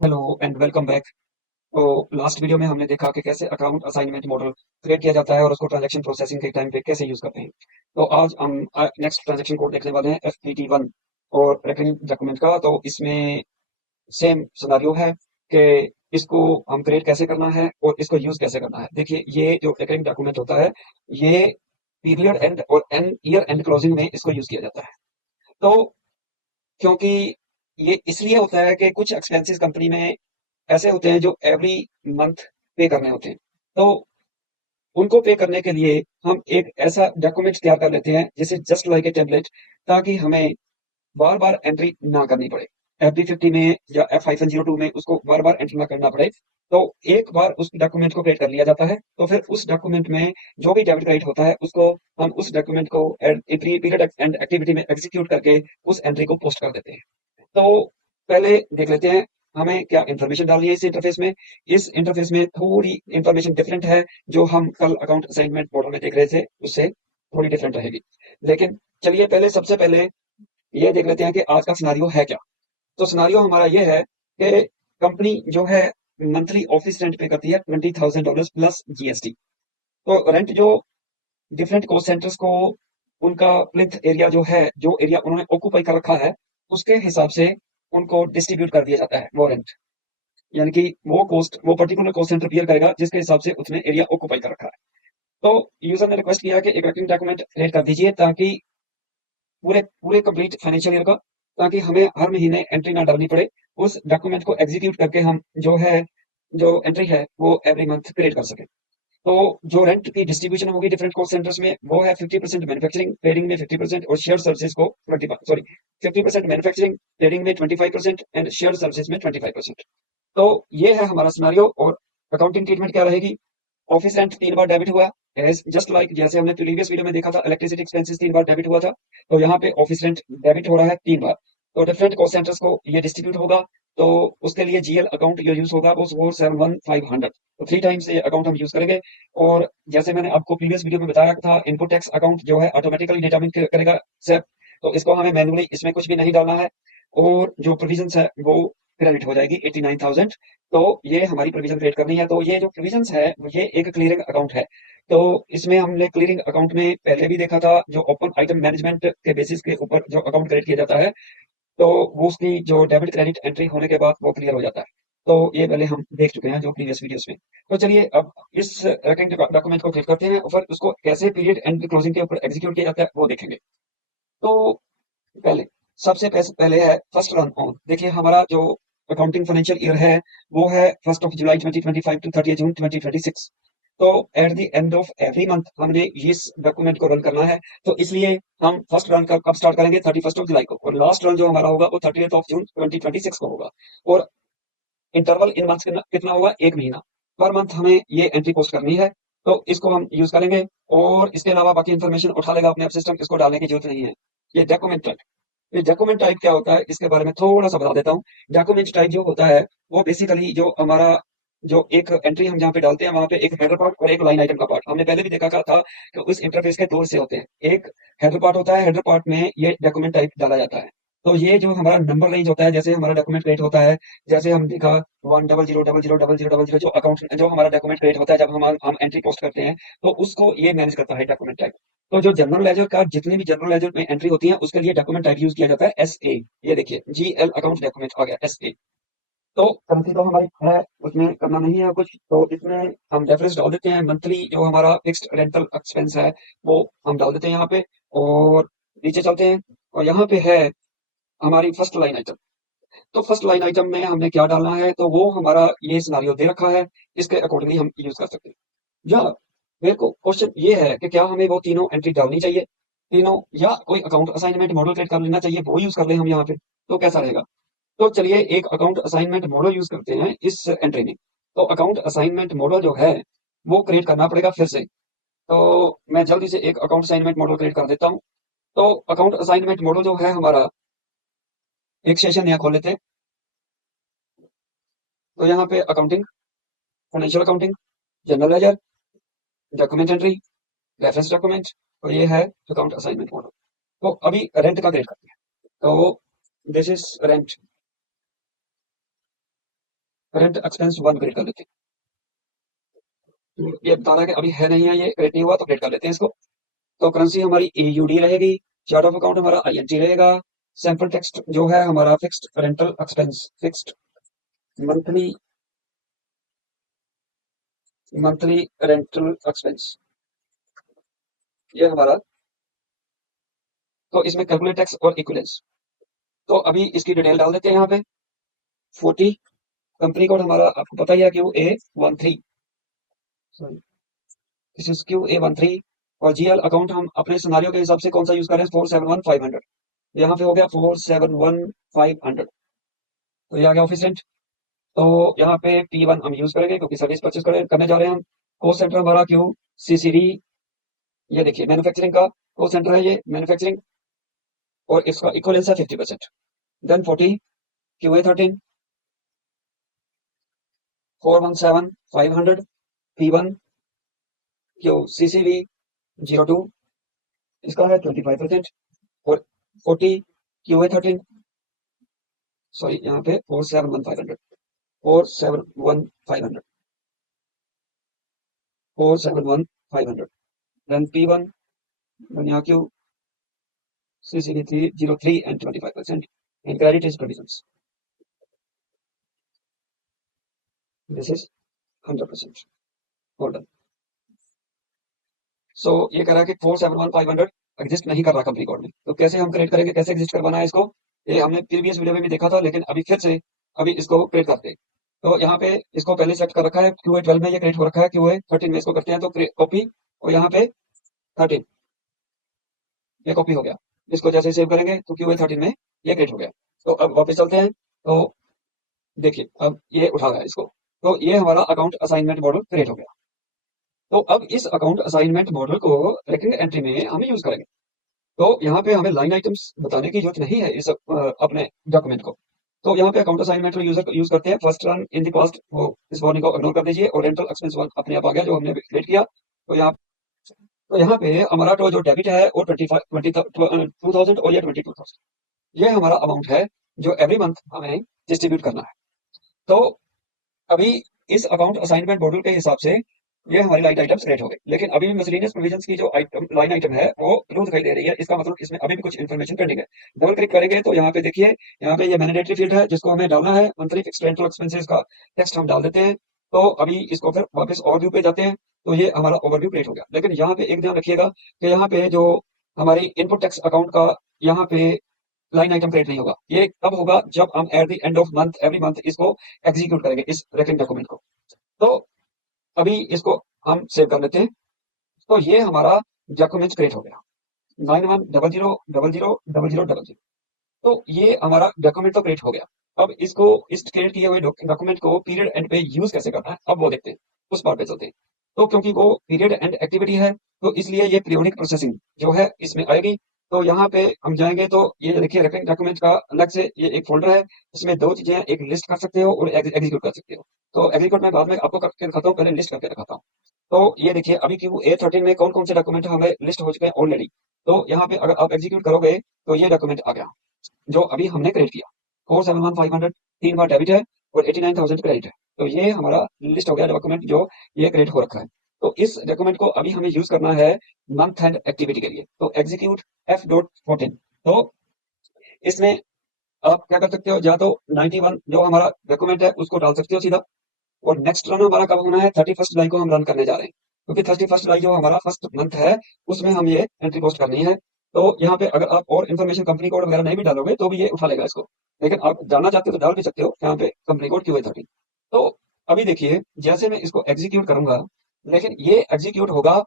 Hello and welcome back. तो last video में हमने देखा कि कैसे अकाउंट असाइनमेंट मॉडल क्रिएट किया जाता है और उसको ट्रांजैक्शन प्रोसेसिंग के टाइम पे कैसे यूज करते हैं। तो आज हम नेक्स्ट ट्रांजैक्शन कोड देखने वाले हैं FPT1 और रेकरिंग डॉक्यूमेंट का। तो इसमें सेम सिनेरियो है कि इसको हम क्रिएट कैसे करना है और इसको यूज कैसे करना है। देखिए, ये जो रेकरिंग डॉक्यूमेंट होता है, ये पीरियड एंड और एन ईयर एंड क्लोजिंग में इसको यूज किया जाता है। तो क्योंकि ये इसलिए होता है कि कुछ एक्सपेंसेस कंपनी में ऐसे होते हैं जो एवरी मंथ पे करने होते हैं। तो उनको पे करने के लिए हम एक ऐसा डॉक्यूमेंट तैयार कर लेते हैं जिसे जस्ट लाइक ए टेम्पलेट, ताकि हमें बार बार एंट्री ना करनी पड़े। FD50 में या F-02 में उसको बार बार एंट्री ना करना पड़े। तो एक बार उस डॉक्यूमेंट को क्रिएट कर लिया जाता है, तो फिर उस डॉक्यूमेंट में जो भी डेबिट क्रेडिट होता है उसको हम उस डॉक्यूमेंट को पीरियड एंड एक्टिविटी में एग्जीक्यूट करके उस एंट्री को पोस्ट कर देते हैं। तो पहले देख लेते हैं हमें क्या इंफॉर्मेशन डालनी है इस इंटरफेस में। इस इंटरफेस में थोड़ी इंफॉर्मेशन डिफरेंट है, जो हम कल अकाउंट असाइनमेंट मॉडल में देख रहे थे उससे थोड़ी डिफरेंट रहेगी। लेकिन चलिए पहले सबसे पहले ये देख लेते हैं कि आज का सिनारियो है क्या। तो सिनारियो हमारा ये है कि कंपनी जो है मंथली ऑफिस रेंट पे करती है $20,000 प्लस GST। तो रेंट जो डिफरेंट कॉस्ट सेंटर्स को उनका प्लिंथ एरिया जो है, जो एरिया उन्होंने ऑक्यूपाई कर रखा है, उसके हिसाब से उनको डिस्ट्रीब्यूट कर दिया जाता है वो रेंट। यानी कि वो पर्टिकुलर कॉस्ट सेंटर बियर करेगा जिसके हिसाब से उसने एरिया ऑक्यूपाई कर रखा है। तो यूजर ने रिक्वेस्ट किया कि एक वर्किंग डॉक्यूमेंट क्रिएट कर दीजिए, ताकि पूरे पूरे कंप्लीट फाइनेंशियल ईयर का, ताकि हमें हर महीने एंट्री ना डालनी पड़े। उस डॉक्यूमेंट को एग्जीक्यूट करके हम जो है, जो एंट्री है वो एवरी मंथ क्रिएट कर सकें। तो जो रेंट की डिस्ट्रीब्यूशन होगी डिफरेंट कॉस्ट सेंटर्स में, वो है 50% मैन्युफैक्चरिंग ट्रेडिंग में 50% और शेयर सर्विसेज को 50% मैन्युफैक्चरिंग ट्रेडिंग में 25% एंड शेयर सर्विसेज में 25%। तो ये है हमारा सिनारियो। और अकाउंटिंग ट्रीटमेंट क्या रहेगी? ऑफिस रेंट 3 बार डेबिट हुआ, एज जस्ट लाइक जैसे हमने प्रीवियस वीडियो में देखा था इलेक्ट्रिसिटी एक्सपेंसेस 3 बार डेबिट हुआ था। तो यहाँ पे ऑफिस रेंट डेबिट हो रहा है 3 बार। तो डिफरेंट कॉस्ट सेंटर्स को ये डिस्ट्रीब्यूट होगा। तो उसके लिए GL अकाउंट जो यूज होगा वो 471500। तो 3 टाइम्स ये अकाउंट हम यूज करेंगे। और जैसे मैंने आपको प्रीवियस वीडियो में बताया था, इनपुट टैक्स अकाउंट जो है ऑटोमेटिकली डिटरमिन करेगा सेप। तो इसको हमें मैनुअली इसमें कुछ भी नहीं डालना है। और जो प्रोविजंस है वो क्रेडिट हो जाएगी 89,000। तो ये हमारी प्रोविजन क्रिएट करनी है। तो ये जो प्रोविजंस है ये एक क्लियरिंग अकाउंट है। तो इसमें हमने क्लियरिंग अकाउंट में पहले भी देखा था, जो ओपन आइटम मैनेजमेंट के बेसिस के ऊपर जो अकाउंट क्रिएट किया जाता है, तो वो उसकी जो डेबिट क्रेडिट एंट्री होने के बाद वो क्लियर हो जाता है। तो ये पहले हम देख चुके हैं जो प्रीवियस वीडियोस में। तो चलिए अब इस रैंकिंग डॉक्यूमेंट को क्लिक करते हैं और फिर उसको कैसे पीरियड एंड क्लोजिंग के ऊपर एग्जीक्यूट किया जाता है वो देखेंगे। तो पहले पहले है फर्स्ट रन ऑन। देखिए, हमारा जो अकाउंटिंग फाइनेंशियल ईयर है वो है 1 जुलाई 2025 टू 30 जून 2026। तो at the end of every month हमने इस डॉक्यूमेंट को रन करना है। तो इसलिए हम फर्स्ट रन कब स्टार्ट करेंगे? 31 जुलाई को। और लास्ट रन जो हमारा होगा वो 30 जून 2026 को होगा। और इंटरवल इन मंथ्स कितना होगा? 1 महीना। पर मंथ हमें ये एंट्री पोस्ट करनी है। तो इसको हम यूज करेंगे। और इसके अलावा बाकी इंफॉर्मेशन उठा लेगा अपने आप सिस्टम, इसको डालने की जरूरत नहीं है। ये डॉक्यूमेंट टाइप, ये डॉक्यूमेंट टाइप क्या होता है इसके बारे में थोड़ा सा बता देता हूँ। डॉक्यूमेंट टाइप जो होता है वो बेसिकली जो हमारा जो एक एंट्री हम जहाँ पे डालते हैं वहां पे एक हेडर पार्ट और एक लाइन आइटम का पार्ट, हमने पहले भी देखा था कि उस इंटरफेस के दो हिस्से होते हैं। एक हेडर पार्ट होता है, हेडर पार्ट में ये डॉक्यूमेंट टाइप डाला जाता है। तो ये जो हमारा नंबर रेंज होता है, जैसे हमारा डॉक्यूमेंट क्रिएट होता है, जैसे हम देखा 10000000000 जो अकाउंट जो हमारा डॉक्यूमेंट क्रिएट होता है जब हम एंट्री पोस्ट करते हैं, तो उसको ये मैनेज करता है डॉक्यूमेंट टाइप। तो जो जनरल लेजर का जितनी भी जनरल लेजर में एंट्री होती है उसके लिए डॉक्यूमेंट टाइप यूज किया जाता है SA। ये देखिए GL अकाउंट डॉक्यूमेंट आ गया SA। तो करंसी तो हमारी है, उसमें करना नहीं है कुछ। तो इसमें हम रेफरेंस डाल देते हैं मंथली, जो हमारा फिक्स्ड रेंटल एक्सपेंस है वो हम डाल देते हैं यहाँ पे। और नीचे चलते हैं और यहाँ पे है हमारी फर्स्ट लाइन आइटम। तो फर्स्ट लाइन आइटम में हमने क्या डालना है, तो वो हमारा ये सिनारियो दे रखा है, इसके अकॉर्डिंगली हम यूज कर सकते हैं। या मेरे को क्वेश्चन ये है कि क्या हमें वो तीनों एंट्री डालनी चाहिए, तीनों, या कोई अकाउंट असाइनमेंट मॉडल क्रिएट कर लेना चाहिए, वो यूज कर लें हम यहाँ पे, तो कैसा रहेगा? तो चलिए एक अकाउंट असाइनमेंट मॉडल यूज करते हैं इस एंट्री में। तो अकाउंट असाइनमेंट मॉडल जो है वो क्रिएट करना पड़ेगा फिर से। तो मैं जल्दी से एक अकाउंट असाइनमेंट मॉडल क्रिएट कर देता हूँ। तो अकाउंट असाइनमेंट मॉडल जो है हमारा, एक सेशन यहाँ खोल लेते हैं। तो यहाँ पे accounting, financial accounting, general ledger, document entry, reference document, और ये है अकाउंट असाइनमेंट मॉडल। तो अभी रेंट का क्रिएट करते हैं। तो this is rent, rent expense 1 create कर लेते हैं। ये बता रहा है कि अभी है नहीं है, ये क्रिएट नहीं हुआ, तो क्रिएट कर लेते हैं इसको। तो करेंसी हमारी AUD रहेगी, चार्ट ऑफ अकाउंट हमारा INT रहेगा, सैंपल टेक्स्ट जो है हमारा fixed rental expense, fixed monthly monthly rental expense, ये हमारा। तो इसमें कैलकुलेट टैक्स और इक्विलेंस। तो अभी इसकी डिटेल डाल देते हैं यहाँ पे। 40, कंपनी कोड हमारा आपको पता ही है, QA13, sorry this is QA13। और GL अकाउंट हम अपने सिनारियो के हिसाब से कौन सा यूज कर रहे हैं, 471500। यहाँ पे हो गया 471500, तो ये आ गया ऑफिस रेंट। तो यहाँ पे P1 हम यूज करेंगे क्योंकि सर्विस परचेज करने जा रहे हैं हम। कॉस्ट सेंटर हमारा QCCD, ये देखिए मैन्युफैक्चरिंग का कॉस्ट सेंटर है, ये मैन्युफैक्चरिंग, और इसका इक्वलेंस है 50%। देन 40 QA13 417500, P1 QCCV 02, इसका है 25%। और 40 QA13, सॉरी यहाँ पे 471500, 471500, 471500। देन P1 यहाँ QCCV 03 and 25%, and credit is provisions. This is 100%. Hold on. सो ये कह रहा है कि 471500 एग्जिस्ट नहीं कर रहा कंपनी कोड में, तो कैसे हम क्रिएट करेंगे, कैसे एग्जिस्ट करवाना है इसको, ये हमने प्रीवियस वीडियो में भी देखा था, लेकिन अभी फिर से अभी इसको क्रिएट करते हैं। तो यहाँ पे इसको पहले सेट कर रखा है, QA12 में ये क्रिएट हो रखा है, QA13 में इसको करते हैं, तो कॉपी, और यहाँ पे 13, ये कॉपी हो गया। इसको जैसे सेव करेंगे तो QA13 में ये क्रिएट हो गया। तो अब वापस चलते हैं, तो देखिए अब ये उठा रहा है इसको। तो ये हमारा अकाउंट असाइनमेंट मॉडल क्रिएट हो गया। तो अब इस अकाउंट असाइनमेंट मॉडल को रेकरिंग एंट्री में हम यूज करेंगे। तो यहाँ पे हमें लाइन आइटम्स बताने की जरूरत नहीं है इस अपने डॉक्यूमेंट को। तो यहाँ पे अकाउंट असाइनमेंट में यूजर यूज करते हैं first run in the past, वो इस वार्निंग को इग्नोर कर दीजिए, और रेंटल एक्सपेंस वन अपने आप आ गया जो हमने क्रिएट किया। तो यहाँ पे हमारा तो जो डेबिट है वो 2000 और ये 22,000, ये हमारा अमाउंट है जो एवरी मंथ हमें डिस्ट्रीब्यूट करना है। तो अभी इस अकाउंट असाइनमेंट मॉडल के हिसाब से ये हमारी लाइन आइटम्स क्रिएट हो गई, लेकिन अभी भी मिसलेनियस प्रोविजंस की जो आइटम लाइन आइटम है वो ब्लू दिखाई दे रही है। इसका मतलब इसमें अभी भी कुछ इन्फॉर्मेशन पेंडिंग है। डबल क्लिक करेंगे तो यहाँ पे देखिए, यहाँ पे ये मैंडेटरी फील्ड है जिसको हमें डालना है, मंथली फिक्स्ड रेंटल एक्सपेंसेस का टेक्स्ट हम डाल देते हैं। तो अभी इसको फिर वापस ओवरव्यू पे जाते हैं, तो ये हमारा ओवरव्यू क्रिएट हो गया। लेकिन यहाँ पे एक ध्यान रखिएगा कि यहाँ पे जो हमारी इनपुट टैक्स अकाउंट का यहाँ पे लाइन आइटम क्रिएट नहीं होगा। ये कब होगा, जब हम at the end of month every month इसको एग्जीक्यूट करेंगे, इस रेकरिंग डॉक्यूमेंट को। तो अभी इसको हम सेव कर लेते हैं। तो ये हमारा डॉक्यूमेंट क्रिएट हो गया, 9100000000। तो ये हमारा डॉक्यूमेंट तो क्रिएट हो गया। अब इसको इस क्रिएट किए हुए डॉक्यूमेंट को पीरियड एंड पे यूज कैसे करना है, अब वो देखते हैं, उस पार्ट पे चलते हैं। तो क्योंकि वो पीरियड एंड एक्टिविटी है, तो इसलिए ये पीरियोडिक प्रोसेसिंग जो है इसमें आएगी। तो यहाँ पे हम जाएंगे तो ये देखिए रेकरिंग डॉक्यूमेंट का अलग से ये एक फोल्डर है, इसमें दो चीजें हैं, एक लिस्ट कर सकते हो और एग्जीक्यूट कर सकते हो। तो एग्जीक्यूट मैं बाद में आपको करके दिखाता हूँ, पहले लिस्ट करके दिखाता हूँ। तो ये देखिए अभी QA13 में कौन कौन से डॉक्यूमेंट हमें लिस्ट हो चुके हैं ऑलरेडी। तो यहाँ पे अगर आप एग्जीक्यूट करोगे तो ये डॉक्यूमेंट आ गया जो अभी हमने क्रिएट किया। 471500 3 बार डेबिट है और 89,000 क्रेडिट है। तो ये हमारा लिस्ट हो गया डॉक्यूमेंट जो ये क्रिएट हो रखा है। तो इस डॉक्यूमेंट को अभी हमें यूज करना है मंथ एंड एक्टिविटी के लिए। तो एग्जीक्यूट F.14। तो इसमें आप क्या कर सकते हो, या तो 91 जो हमारा डॉक्यूमेंट है उसको डाल सकते हो सीधा, और नेक्स्ट रन हमारा कब होना है, 31 जुलाई को हम रन करने जा रहे हैं, क्योंकि 31 जुलाई जो हमारा फर्स्ट मंथ है उसमें हम ये एंट्री पोस्ट करनी है। तो यहाँ पे अगर आप और इन्फॉर्मेशन कंपनी कोड वगैरह नहीं भी डालोगे तो भी ये उठा लेगा इसको, लेकिन आप जानना चाहते हो तो डाल भी सकते हो यहाँ पे कंपनी कोड QA13। तो अभी देखिए जैसे मैं इसको एग्जीक्यूट करूंगा, लेकिन ये एग्जीक्यूट होगा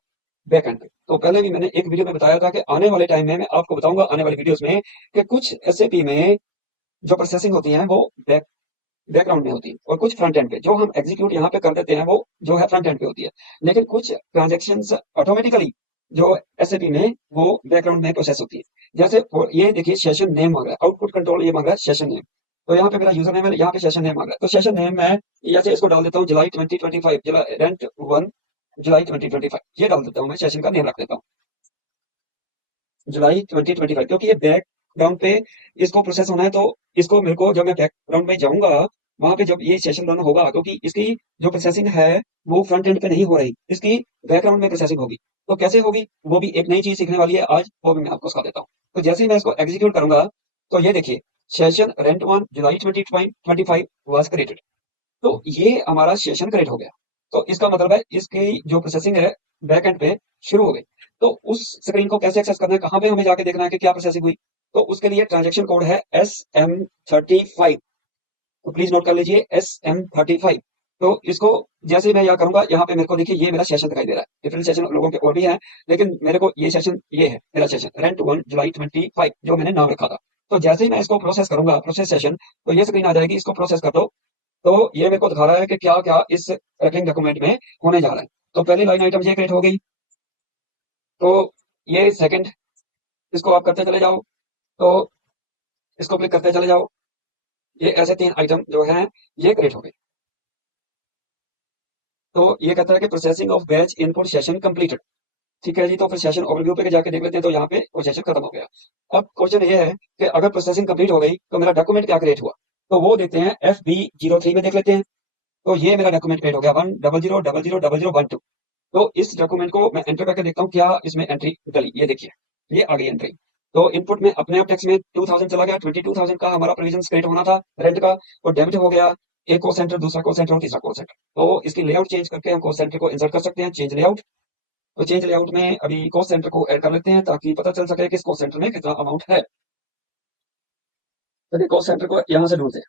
बैक एंड पे। तो पहले भी मैंने एक वीडियो में बताया था कि आने वाले टाइम में मैं आपको बताऊंगा आने वाली वीडियोस में कि कुछ SAP में जो प्रोसेसिंग होती है वो बैकग्राउंड में होती है, और कुछ फ्रंट एंड पे जो हम एग्जीक्यूट यहाँ पे कर देते हैं वो जो है फ्रंट एंड पे होती है। लेकिन कुछ ट्रांजेक्शन्स ऑटोमेटिकली जो SAP में वो बैकग्राउंड में प्रोसेस होती है। जैसे ये देखिए सेशन नेम मांग रहा है, आउटपुट कंट्रोल ये मांग रहा है सेशन नेम। तो यहाँ पे मेरा यूजर नेम है, यहाँ पे सेशन नेम मांग रहा है, तो सेशन नेम मैं जैसे इसको डाल देता हूँ जुलाई 2025, जुलाई रेंट 1 जुलाई 2025, ये डाल देता हूँ, मैं सेशन का नेम रख देता हूँ। जुलाई 2025, क्योंकि ये बैकग्राउंड पे इसको प्रोसेस होना है। तो इसको मेरे को जब मैं बैकग्राउंड में जाऊंगा वहां पे जब ये सेशन रन होगा, क्योंकि इसकी जो प्रोसेसिंग है वो फ्रंट एंड पे नहीं हो रही, इसकी बैकग्राउंड में प्रोसेसिंग होगी। तो कैसे होगी, वो भी एक नई चीज सीखने वाली है आज, वो भी मैं आपको सिखा देता हूँ। तो जैसे ही मैं इसको एग्जीक्यूट करूंगा तो ये देखिए, session rent one July 2025 was created. तो ये हमारा सेशन क्रिएट हो गया। तो इसका मतलब है इसकी जो प्रोसेसिंग है बैक एंड पे शुरू हो गई। तो उस स्क्रीन को कैसे एक्सेस करना है, कहाँ पे हमें जाके देखना है कि क्या प्रोसेसिंग हुई। तो उसके लिए ट्रांजेक्शन कोड है SM35। तो प्लीज नोट कर लीजिए SM35। तो इसको जैसे ही मैं यहाँ करूंगा, यहाँ पे मेरे को देखिए ये मेरा सेशन दिखाई दे रहा है। डिफरेंट सेशन लोगों के और भी हैं, लेकिन मेरे को ये सेशन, ये है मेरा सेशन रेंट वन जुलाई 25 जो मैंने नाम रखा था। तो जैसे ही मैं इसको प्रोसेस करूंगा, प्रोसेस सेशन, तो ये स्क्रीन आ जाएगी, इसको प्रोसेस कर दो। तो ये मेरे को दिखा रहा है कि क्या क्या इस ट्रैकिंग डॉक्यूमेंट में होने जा रहा है। तो पहली लाइन आइटम ये क्रिएट हो गई। तो ये सेकंड, इसको आप करते चले जाओ, तो इसको क्लिक करते चले जाओ। ये ऐसे तीन आइटम जो हैं ये क्रिएट हो गए। तो ये कहता है कि processing of batch input session completed. ठीक है जी, तो फिर सेशन ओवरव्यू पे जाके देख लेते हैं। तो यहाँ पे प्रोसेशन खत्म हो गया। अब क्वेश्चन ये है कि अगर प्रोसेसिंग कंप्लीट हो गई तो मेरा डॉक्यूमेंट क्या क्रिएट हुआ। तो वो देखते हैं FB03 में देख लेते हैं। तो ये मेरा डॉक्यूमेंट क्रिएट हो गया 100000012। तो इस डॉक्यूमेंट को मैं एंटर करके देखता हूँ क्या इसमें एंट्री डली। ये देखिए, ये आ गई एंट्री। तो इनपुट में अपने आप टैक्स में 2000 चला गया। 22,000 का हमारा प्रोविजन क्रिएट होना था रेंट का, और डेबिट हो गया। एक कॉल सेंटर, दूसरा कॉल सेंटर और तीसरा कॉल सेंटर। तो इसकी लेआउट चेंज करके हम कॉल सेंटर को इंसर्ट कर सकते हैं, चेंज लेआउट। तो चेंज लेआउट में अभी कॉल सेंटर को ऐड कर लेते हैं ताकि पता चल सके कि इस कॉल सेंटर में कितना अमाउंट है। चलिए कॉल सेंटर को यहाँ से ढूंढते हैं।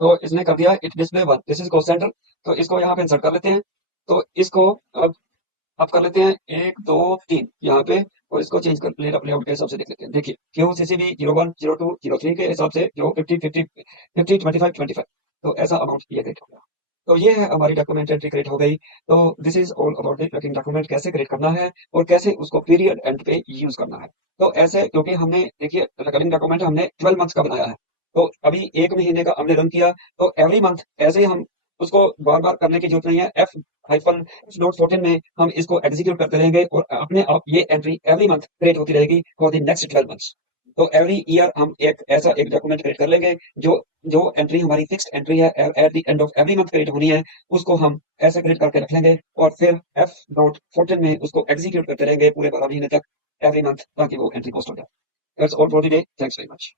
तो इसने कर दिया it display one, this is call centre. तो इसको यहाँ पे इंसर्ट कर लेते हैं। तो इसको अब कर लेते हैं 1 2 3 यहाँ पे, और इसको चेंज कर लेआउट के हिसाब से देख लेते हैं। देखिए QCCB 01 02 03 के हिसाब से जो 50 50 50 25 25, तो ऐसा अमाउंट ये क्रिएट हो गया। तो ये है हमारी डॉक्यूमेंट एंट्री क्रिएट हो गई। तो this is all about the tracking document, कैसे क्रिएट करना है और कैसे उसको पीरियड एंड पे यूज करना है। तो ऐसे, क्योंकि हमने देखिए रिकरिंग डॉक्यूमेंट हमने 12 मंथ्स का बनाया है। तो अभी 1 महीने का हमने रन किया। तो एवरी मंथ ऐसे ही हम उसको बार बार करने की जरूरत नहीं है। F-14 में हम इसको एग्जीक्यूट करते रहेंगे और अपने आप ये एंट्री एवरी मंथ क्रिएट होती रहेगी फॉर द नेक्स्ट 12 मंथ्स। तो एवरी ईयर हम एक डॉक्यूमेंट क्रिएट कर लेंगे। जो जो एंट्री हमारी फिक्स्ड एंट्री है at the end of every month create होनी है, उसको हम ऐसे क्रिएट करके रख लेंगे, और फिर F-14 में उसको एग्जीक्यूट करते रहेंगे पूरे 12 महीने तक एवरी मंथ, ताकि वो एंट्री पोस्ट हो जाए। That's all for the day, thanks very much.